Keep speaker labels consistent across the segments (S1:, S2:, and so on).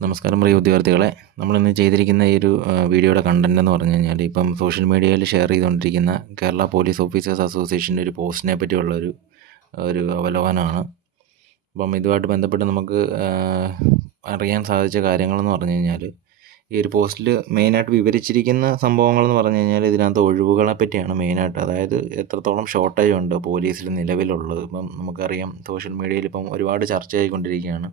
S1: നമസ്കാരം പ്രിയ ഉദ്യോഗാർത്ഥികളെ. നമ്മളിന്ന് ചെയ്തിരിക്കുന്ന ഈ ഒരു വീഡിയോയുടെ കണ്ടന്റ് എന്ന് പറഞ്ഞു കഴിഞ്ഞാൽ ഇപ്പം സോഷ്യൽ മീഡിയയിൽ ഷെയർ ചെയ്തുകൊണ്ടിരിക്കുന്ന കേരള പോലീസ് ഓഫീസേഴ്സ് അസോസിയേഷന്റെ ഒരു പോസ്റ്റിനെ പറ്റിയുള്ള ഒരു ഒരു അവലോകനമാണ്. അപ്പം ഇതുമായിട്ട് ബന്ധപ്പെട്ട് നമുക്ക് അറിയാൻ സാധിച്ച കാര്യങ്ങളെന്ന് പറഞ്ഞു കഴിഞ്ഞാൽ ഈ ഒരു പോസ്റ്റിൽ മെയിനായിട്ട് വിവരിച്ചിരിക്കുന്ന സംഭവങ്ങളെന്ന് പറഞ്ഞു കഴിഞ്ഞാൽ ഇതിനകത്ത് ഒഴിവുകളെ പറ്റിയാണ് മെയിനായിട്ട് അതായത് എത്രത്തോളം ഷോർട്ടേജ് ഉണ്ട് പോലീസിൽ നിലവിലുള്ളത്. ഇപ്പം നമുക്കറിയാം സോഷ്യൽ മീഡിയയിൽ ഇപ്പം ഒരുപാട് ചർച്ചയായിക്കൊണ്ടിരിക്കുകയാണ്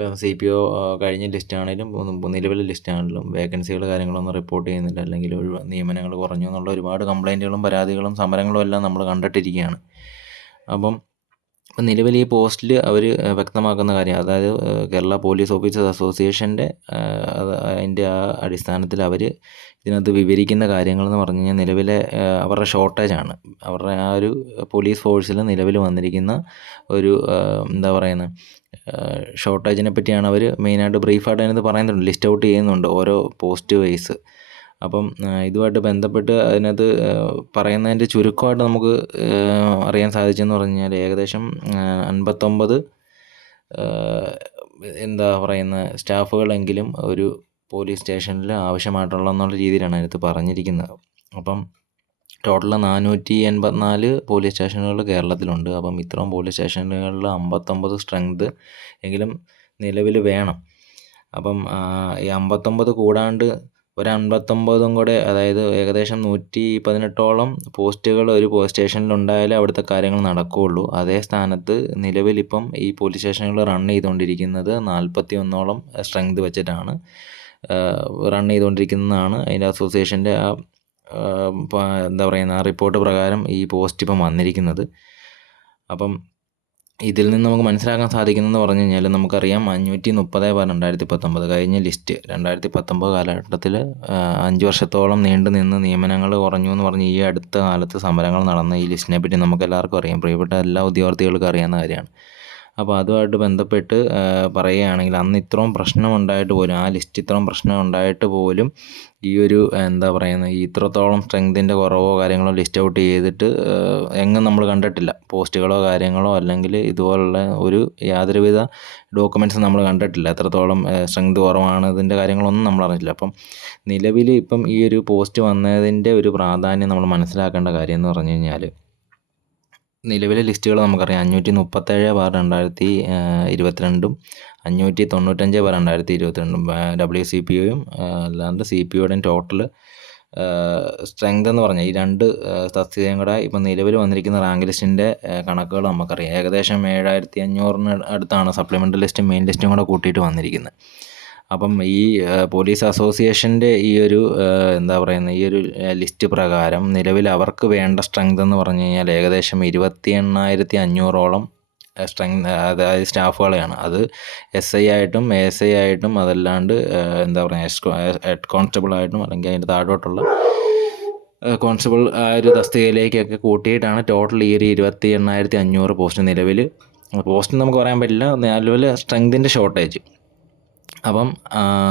S1: ഇപ്പം സി പി ഒ കഴിഞ്ഞ ലിസ്റ്റ് ആണെങ്കിലും നിലവിലെ ലിസ്റ്റ് ആണെങ്കിലും വേക്കൻസികൾ കാര്യങ്ങളൊന്നും റിപ്പോർട്ട് ചെയ്യുന്നില്ല. അല്ലെങ്കിൽ ഒഴിവ് നിയമനങ്ങൾ കുറഞ്ഞു എന്നുള്ള ഒരുപാട് കംപ്ലൈന്റുകളും പരാതികളും സമരങ്ങളും എല്ലാം നമ്മൾ കണ്ടിട്ടിരിക്കുകയാണ് അപ്പം ഇപ്പം നിലവിൽ ഈ പോസ്റ്റിൽ അവർ വ്യക്തമാക്കുന്ന കാര്യം അതായത് കേരള പോലീസ് ഓഫീസേഴ്സ് അസോസിയേഷന്റെ അത് അതിന്റെ ആ അടിസ്ഥാനത്തിൽ അവർ ഇതിനകത്ത് വിവരിക്കുന്ന കാര്യങ്ങളെന്ന് പറഞ്ഞു കഴിഞ്ഞാൽ നിലവിലെ അവരുടെ ഷോർട്ടേജ് ആണ്. അവരുടെ ആ ഒരു പോലീസ് ഫോഴ്സിൽ നിലവിൽ വന്നിരിക്കുന്ന ഒരു എന്താ പറയുന്നത് ഷോർട്ടേജിനെ പറ്റിയാണ് അവർ മെയിനായിട്ട് ബ്രീഫായിട്ട് അതിനകത്ത് പറയുന്നുണ്ട്. ലിസ്റ്റ് ഔട്ട് ചെയ്യുന്നുണ്ട് ഓരോ പോസ്റ്റ് വൈസ്. അപ്പം ഇതുമായിട്ട് ബന്ധപ്പെട്ട് അതിനകത്ത് പറയുന്നതിന്റെ ചുരുക്കമായിട്ട് നമുക്ക് അറിയാൻ സാധിച്ചെന്ന് പറഞ്ഞു ഏകദേശം അൻപത്തൊമ്പത് എന്താ പറയുന്ന സ്റ്റാഫുകളെങ്കിലും ഒരു പോലീസ് സ്റ്റേഷനിൽ ആവശ്യമായിട്ടുള്ള എന്നുള്ള രീതിയിലാണ് അതിനകത്ത് പറഞ്ഞിരിക്കുന്നത്. അപ്പം ടോട്ടൽ നാനൂറ്റി എൺപത്തിനാല് പോലീസ് സ്റ്റേഷനുകൾ കേരളത്തിലുണ്ട്. അപ്പം ഇത്രയും പോലീസ് സ്റ്റേഷനുകളിൽ അമ്പത്തൊമ്പത് സ്ട്രെങ്ത് എങ്കിലും നിലവിൽ വേണം. അപ്പം ഈ അമ്പത്തൊമ്പത് കൂടാണ്ട് ഒരു അൻപത്തൊമ്പതും കൂടെ അതായത് ഏകദേശം നൂറ്റി പതിനെട്ടോളം പോസ്റ്റുകൾ ഒരു പോലീസ് സ്റ്റേഷനിൽ ഉണ്ടായാലേ അവിടുത്തെ കാര്യങ്ങൾ നടക്കുകയുള്ളൂ. അതേ സ്ഥാനത്ത് നിലവിലിപ്പം ഈ പോലീസ് സ്റ്റേഷനുകൾ റൺ ചെയ്തുകൊണ്ടിരിക്കുന്നത് നാൽപ്പത്തി ഒന്നോളം സ്ട്രെങ്ത് വെച്ചിട്ടാണ് റൺ ചെയ്തുകൊണ്ടിരിക്കുന്നതാണ്. അതിന്റെ അസോസിയേഷന്റെ ആ എന്താ പറയുന്ന ആ റിപ്പോർട്ട് പ്രകാരം ഈ പോസ്റ്റ് ഇപ്പം വന്നിരിക്കുന്നത്. അപ്പം ഇതിൽ നിന്ന് നമുക്ക് മനസ്സിലാക്കാൻ സാധിക്കുന്നതെന്ന് പറഞ്ഞു കഴിഞ്ഞാൽ നമുക്കറിയാം അഞ്ഞൂറ്റി മുപ്പത് ബാർ രണ്ടായിരത്തി പത്തൊമ്പത് കഴിഞ്ഞ ലിസ്റ്റ് രണ്ടായിരത്തി പത്തൊമ്പത് കാലഘട്ടത്തിൽ അഞ്ച് വർഷത്തോളം നീണ്ടു നിന്ന് നിയമനങ്ങൾ കുറഞ്ഞു എന്ന് പറഞ്ഞ് ഈ അടുത്ത കാലത്ത് സമരങ്ങൾ നടന്ന ഈ ലിസ്റ്റിനെ പറ്റി നമുക്ക് എല്ലാവർക്കും അറിയാം. പ്രിയപ്പെട്ട എല്ലാ ഉദ്യോഗാർത്ഥികൾക്കും അറിയാവുന്ന കാര്യമാണ്. അപ്പോൾ അതുമായിട്ട് ബന്ധപ്പെട്ട് പറയുകയാണെങ്കിൽ അന്ന് ഇത്രയും പ്രശ്നം ഉണ്ടായിട്ട് പോലും ആ ലിസ്റ്റ് ഇത്രയും പ്രശ്നം ഉണ്ടായിട്ട് പോലും ഈ ഒരു എന്താ പറയുന്നത് ഇത്രത്തോളം സ്ട്രെങ്തിന്റെ കുറവോ കാര്യങ്ങളോ ലിസ്റ്റ് ഔട്ട് ചെയ്തിട്ട് എങ്ങും നമ്മൾ കണ്ടിട്ടില്ല. പോസ്റ്റുകളോ കാര്യങ്ങളോ അല്ലെങ്കിൽ ഇതുപോലുള്ള ഒരു യാതൊരുവിധ ഡോക്യുമെന്റ്സ് നമ്മൾ കണ്ടിട്ടില്ല. എത്രത്തോളം സ്ട്രെങ്ത് കുറവാണ് ഇതിന്റെ കാര്യങ്ങളൊന്നും നമ്മൾ അറിഞ്ഞില്ല അപ്പം നിലവിൽ ഇപ്പം ഈ ഒരു പോസ്റ്റ് വന്നതിന്റെ ഒരു പ്രാധാന്യം നമ്മൾ മനസ്സിലാക്കേണ്ട കാര്യം എന്ന് പറഞ്ഞു കഴിഞ്ഞാൽ നിലവിലെ ലിസ്റ്റുകൾ നമുക്കറിയാം. അഞ്ഞൂറ്റി മുപ്പത്തേഴ് ബാർ രണ്ടായിരത്തി ഇരുപത്തിരണ്ടും അഞ്ഞൂറ്റി തൊണ്ണൂറ്റഞ്ച് ബാർ രണ്ടായിരത്തി ഇരുപത്തിരണ്ടും. ഡബ്ല്യു സി പി ഒയും അല്ലാണ്ട് സി പി ഒയുടെയും ടോട്ടൽ സ്ട്രെങ്ത് എന്ന് പറഞ്ഞാൽ ഈ രണ്ട് തസ്തികയും കൂടെ ഇപ്പം നിലവിൽ വന്നിരിക്കുന്ന റാങ്ക് ലിസ്റ്റിന്റെ കണക്കുകൾ നമുക്കറിയാം. ഏകദേശം ഏഴായിരത്തി അഞ്ഞൂറിന് അടുത്താണ് സപ്ലിമെന്ററി ലിസ്റ്റും മെയിൻ ലിസ്റ്റും കൂടെ കൂട്ടിയിട്ട് വന്നിരിക്കുന്നത്. അപ്പം ഈ പോലീസ് അസോസിയേഷന്റെ ഈ ഒരു എന്താ പറയുന്നത് ഈ ഒരു ലിസ്റ്റ് പ്രകാരം നിലവിൽ അവർക്ക് വേണ്ട സ്ട്രെങ്ത് എന്ന് പറഞ്ഞു കഴിഞ്ഞാൽ ഏകദേശം ഇരുപത്തി എണ്ണായിരത്തി അഞ്ഞൂറോളം സ്ട്രെങ്ത് അതായത് സ്റ്റാഫുകളെയാണ്. അത് എസ് ഐ ആയിട്ടും എ എസ് ഐ ആയിട്ടും അതല്ലാണ്ട് എന്താ പറയുക ഹെഡ് കോൺസ്റ്റബിൾ ആയിട്ടും അല്ലെങ്കിൽ അതിന്റെ താഴോട്ടുള്ള കോൺസ്റ്റബിൾ ആ ഒരു തസ്തികയിലേക്കൊക്കെ കൂട്ടിയിട്ടാണ് ടോട്ടൽ ഈ ഒരു ഇരുപത്തി എണ്ണായിരത്തി അഞ്ഞൂറ് പോസ്റ്റ് നിലവിൽ. പോസ്റ്റ് നമുക്ക് പറയാൻ പറ്റില്ല നിലവിൽ സ്ട്രെങ്തിന്റെ ഷോർട്ടേജ്. അപ്പം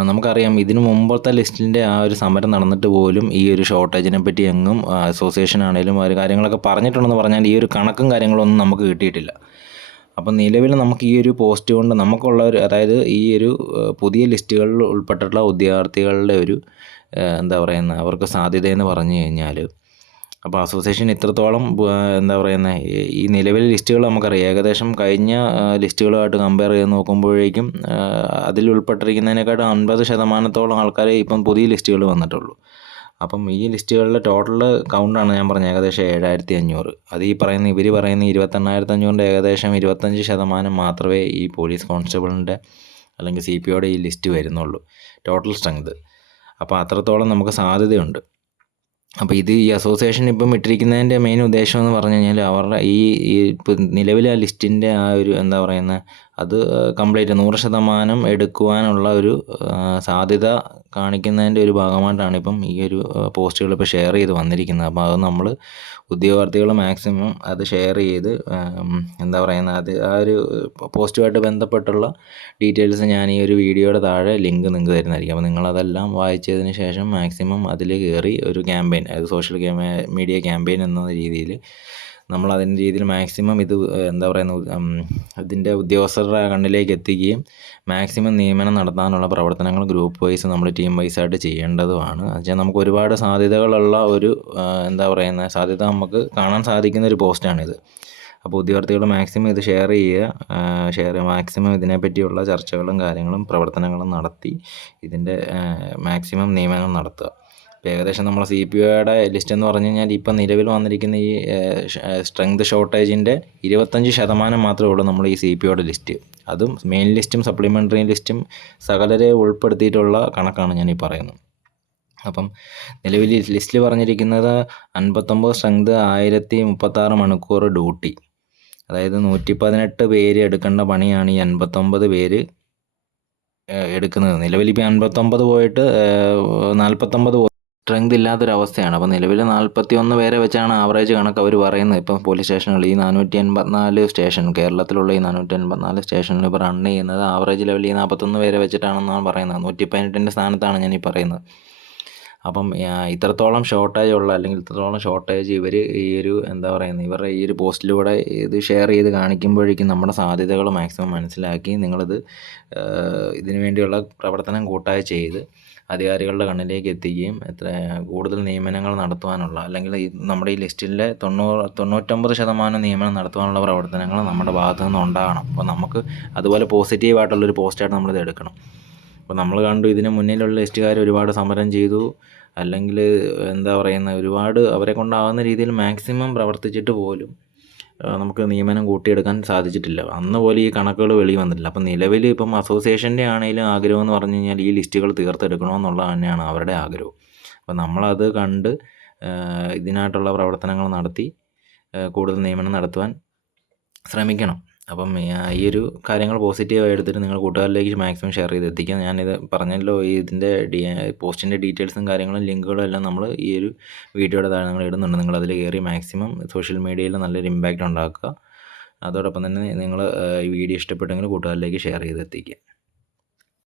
S1: നമുക്കറിയാം ഇതിനു മുമ്പത്തെ ലിസ്റ്റിന്റെ ആ ഒരു സമരം നടന്നിട്ട് പോലും ഈ ഒരു ഷോർട്ടേജിനെ പറ്റി എങ്ങും അസോസിയേഷൻ ആണെങ്കിലും ഒരു കാര്യങ്ങളൊക്കെ പറഞ്ഞിട്ടുണ്ടെന്ന് പറഞ്ഞാൽ ഈ ഒരു കണക്കും കാര്യങ്ങളൊന്നും നമുക്ക് കിട്ടിയിട്ടില്ല. അപ്പം നിലവിൽ നമുക്ക് ഈ ഒരു പോസ്റ്റ് കൊണ്ട് നമുക്കുള്ള ഒരു അതായത് ഈ ഒരു പുതിയ ലിസ്റ്റുകളിൽ ഉൾപ്പെട്ടിട്ടുള്ള ഉദ്യോഗാർത്ഥികളുടെ ഒരു എന്താ പറയുന്നത് അവർക്ക് സാധ്യതയെന്ന് പറഞ്ഞു കഴിഞ്ഞാൽ അപ്പോൾ അസോസിയേഷൻ ഇത്രത്തോളം എന്താ പറയുന്നത് ഈ നിലവിലെ ലിസ്റ്റുകൾ നമുക്കറിയാം. ഏകദേശം കഴിഞ്ഞ ലിസ്റ്റുകളുമായിട്ട് കമ്പയർ ചെയ്ത് നോക്കുമ്പോഴേക്കും അതിൽ ഉൾപ്പെട്ടിരിക്കുന്നതിനെക്കാട്ടും അൻപത് ശതമാനത്തോളം ആൾക്കാരെ ഇപ്പം പുതിയ ലിസ്റ്റുകൾ വന്നിട്ടുള്ളൂ. അപ്പം ഈ ലിസ്റ്റുകളിലെ ടോട്ടൽ കൗണ്ടാണ് ഞാൻ പറഞ്ഞത് ഏകദേശം ഏഴായിരത്തി അഞ്ഞൂറ് അത് ഈ പറയുന്ന ഇവർ പറയുന്ന ഇരുപത്തെണ്ണായിരത്തി അഞ്ഞൂറിന്റെ ഏകദേശം ഇരുപത്തഞ്ച് ശതമാനം മാത്രമേ ഈ പോലീസ് കോൺസ്റ്റബിളിന്റെ അല്ലെങ്കിൽ സി പി ഈ ലിസ്റ്റ് വരുന്നുള്ളൂ ടോട്ടൽ സ്ട്രെങ്ത്. അപ്പോൾ അത്രത്തോളം നമുക്ക് സാധ്യതയുണ്ട്. അപ്പോൾ ഇത് ഈ അസോസിയേഷൻ ഇപ്പം ഇട്ടിരിക്കുന്നതിന്റെ മെയിൻ ഉദ്ദേശം എന്ന് പറഞ്ഞു കഴിഞ്ഞാൽ അവരുടെ ഈ ഈ ഇപ്പം നിലവിലെ ആ ലിസ്റ്റിന്റെ ആ ഒരു എന്താ പറയുന്നത് അത് കംപ്ലീറ്റ് നൂറ് ശതമാനം എടുക്കുവാനുള്ള ഒരു സാധ്യത കാണിക്കുന്നതിന്റെ ഒരു ഭാഗമായിട്ടാണ് ഇപ്പം ഈ ഒരു പോസ്റ്റുകൾ ഇപ്പോൾ ഷെയർ ചെയ്ത് വന്നിരിക്കുന്നത്. അപ്പോൾ അത് നമ്മൾ ഉദ്യോഗാർത്ഥികൾ മാക്സിമം അത് ഷെയർ ചെയ്ത് എന്താ പറയുന്നത് അത് ആ ഒരു പോസ്റ്റുമായിട്ട് ബന്ധപ്പെട്ടുള്ള ഡീറ്റെയിൽസ് ഞാൻ ഈ ഒരു വീഡിയോയുടെ താഴെ ലിങ്ക് നിങ്ങൾക്ക് തരുന്നതായിരിക്കും. അപ്പോൾ നിങ്ങളതെല്ലാം വായിച്ചതിന് ശേഷം മാക്സിമം അതിൽ കയറി ഒരു ക്യാമ്പയിൻ അതായത് സോഷ്യൽ മീഡിയ ക്യാമ്പയിൻ എന്ന രീതിയിൽ നമ്മൾ അതിന്റെ രീതിയിൽ മാക്സിമം ഇത് എന്താ പറയുന്നത് അതിന്റെ ഉദ്യോഗസ്ഥരുടെ കണ്ണിലേക്ക് എത്തിക്കുകയും മാക്സിമം നിയമനം നടത്താനുള്ള പ്രവർത്തനങ്ങൾ ഗ്രൂപ്പ് വൈസ് നമ്മൾ ടീം വൈസ് ആയിട്ട് ചെയ്യേണ്ടതുമാണ്. എന്നുവെച്ചാൽ നമുക്ക് ഒരുപാട് സാധ്യതകളുള്ള ഒരു എന്താ പറയുന്നത് സാധ്യത നമുക്ക് കാണാൻ സാധിക്കുന്ന ഒരു പോസ്റ്റാണിത് അപ്പോൾ ഉദ്യോഗാർത്ഥികൾ മാക്സിമം ഇത് ഷെയർ ചെയ്യുക ഷെയർ മാക്സിമം ഇതിനെപ്പറ്റിയുള്ള ചർച്ചകളും കാര്യങ്ങളും പ്രവർത്തനങ്ങളും നടത്തി ഇതിന്റെ മാക്സിമം നിയമനം നടത്തുക. ഇപ്പോൾ ഏകദേശം നമ്മൾ സി പി ഒയുടെ ലിസ്റ്റ് എന്ന് പറഞ്ഞു കഴിഞ്ഞാൽ ഇപ്പം നിലവിൽ വന്നിരിക്കുന്ന ഈ സ്ട്രെങ്ത് ഷോർട്ടേജിന്റെ ഇരുപത്തഞ്ച് ശതമാനം മാത്രമേ ഉള്ളൂ നമ്മൾ ഈ സി പി ഒയുടെ ലിസ്റ്റ് അതും മെയിൻ ലിസ്റ്റും സപ്ലിമെന്ററി ലിസ്റ്റും സകലരെ ഉൾപ്പെടുത്തിയിട്ടുള്ള കണക്കാണ് ഞാൻ ഈ പറയുന്നത്. അപ്പം നിലവിൽ ലിസ്റ്റിൽ പറഞ്ഞിരിക്കുന്നത് അൻപത്തൊമ്പത് സ്ട്രെങ്ത് ആയിരത്തി മുപ്പത്താറ് മണിക്കൂർ ഡ്യൂട്ടി അതായത് നൂറ്റി പതിനെട്ട് പേര് എടുക്കേണ്ട പണിയാണ് ഈ അൻപത്തൊമ്പത് പേര് എടുക്കുന്നത്. നിലവിൽ ഇപ്പോൾ അൻപത്തൊമ്പത് പോയിട്ട് നാൽപ്പത്തൊമ്പത് സ്ട്രെങ്ത് ഇല്ലാത്തൊരവസ്ഥയാണ്. അപ്പോൾ നിലവിൽ നാൽപ്പത്തി ഒന്ന് പേരെ വെച്ചാണ് ആവറേജ് കണക്ക് അവർ പറയുന്നത്. ഇപ്പം പോലീസ് സ്റ്റേഷനുകൾ ഈ നാനൂറ്റി എൺപത്തിനാല് സ്റ്റേഷൻ കേരളത്തിലുള്ള ഈ നാനൂറ്റി എൺപത്തിനാല് സ്റ്റേഷനിൽ ഇപ്പോൾ റൺ ചെയ്യുന്നത് ആവറേജ് ലെവലിൽ നാൽപ്പത്തൊന്ന് പേരെ വെച്ചിട്ടാണെന്നാണ് പറയുന്നത്. നൂറ്റി പതിനെട്ടിന്റെ സ്ഥാനത്താണ് ഞാൻ ഈ പറയുന്നത്. അപ്പം ഇത്രത്തോളം ഷോർട്ടേജ് ഉള്ള അല്ലെങ്കിൽ ഇത്രത്തോളം ഷോർട്ടേജ് ഇവർ ഈ ഒരു എന്താ പറയുന്നത് ഇവരുടെ ഈ ഒരു പോസ്റ്റിലൂടെ ഇത് ഷെയർ ചെയ്ത് കാണിക്കുമ്പോഴേക്കും നമ്മുടെ സാധ്യതകൾ മാക്സിമം മനസ്സിലാക്കി നിങ്ങളിത് ഇതിനു വേണ്ടിയുള്ള പ്രവർത്തനം കൂട്ടായി ചെയ്ത് അധികാരികളുടെ കണ്ണിലേക്ക് എത്തിക്കുകയും എത്ര കൂടുതൽ നിയമനങ്ങൾ നടത്തുവാനുള്ള അല്ലെങ്കിൽ നമ്മുടെ ഈ ലിസ്റ്റിലെ തൊണ്ണൂറ് തൊണ്ണൂറ്റൊമ്പത് ശതമാനം നിയമനം നടത്തുവാനുള്ള പ്രവർത്തനങ്ങൾ നമ്മുടെ ഭാഗത്തു നിന്ന് ഉണ്ടാകണം. അപ്പോൾ നമുക്ക് അതുപോലെ പോസിറ്റീവായിട്ടുള്ളൊരു പോസ്റ്റായിട്ട് നമ്മളിത് എടുക്കണം. അപ്പോൾ നമ്മൾ കണ്ടു ഇതിന് മുന്നിലുള്ള ലിസ്റ്റുകാർ ഒരുപാട് സമരം ചെയ്തു. അല്ലെങ്കിൽ എന്താ പറയുന്നത് ഒരുപാട് അവരെ കൊണ്ടാവുന്ന രീതിയിൽ മാക്സിമം പ്രവർത്തിച്ചിട്ട് പോലും നമുക്ക് നിയമനം കൂട്ടിയെടുക്കാൻ സാധിച്ചിട്ടില്ല. അന്ന് പോലെ ഈ കണക്കുകൾ വെളി വന്നിട്ടില്ല. അപ്പം നിലവിൽ ഇപ്പം അസോസിയേഷന്റെ ആണെങ്കിലും ആഗ്രഹം എന്ന് പറഞ്ഞു കഴിഞ്ഞാൽ ഈ ലിസ്റ്റുകൾ തീർത്തെടുക്കണമെന്നുള്ളത് തന്നെയാണ് അവരുടെ ആഗ്രഹം. അപ്പം നമ്മളത് കണ്ട് ഇതിനായിട്ടുള്ള പ്രവർത്തനങ്ങൾ നടത്തി കൂടുതൽ നിയമനം നടത്തുവാൻ ശ്രമിക്കണം. അപ്പം ഈ ഒരു കാര്യങ്ങൾ പോസിറ്റീവായി എടുത്തിട്ട് നിങ്ങൾ കൂട്ടുകാരിലേക്ക് മാക്സിമം ഷെയർ ചെയ്ത് എത്തിക്കുക ഞാനിത് പറഞ്ഞല്ലോ. ഇതിന്റെ ഡി പോസ്റ്റിന്റെ ഡീറ്റെയിൽസും കാര്യങ്ങളും ലിങ്കുകളും എല്ലാം നമ്മൾ ഈ ഒരു വീഡിയോയുടെ താഴെ നിങ്ങൾ ഇടുന്നുണ്ട്. നിങ്ങൾ അതിൽ കയറി മാക്സിമം സോഷ്യൽ മീഡിയയിൽ നല്ലൊരു ഇമ്പാക്റ്റ് ഉണ്ടാക്കുക. അതോടൊപ്പം തന്നെ നിങ്ങൾ ഈ വീഡിയോ ഇഷ്ടപ്പെട്ടെങ്കിൽ കൂട്ടുകാരിലേക്ക് ഷെയർ ചെയ്ത് എത്തിക്കുക.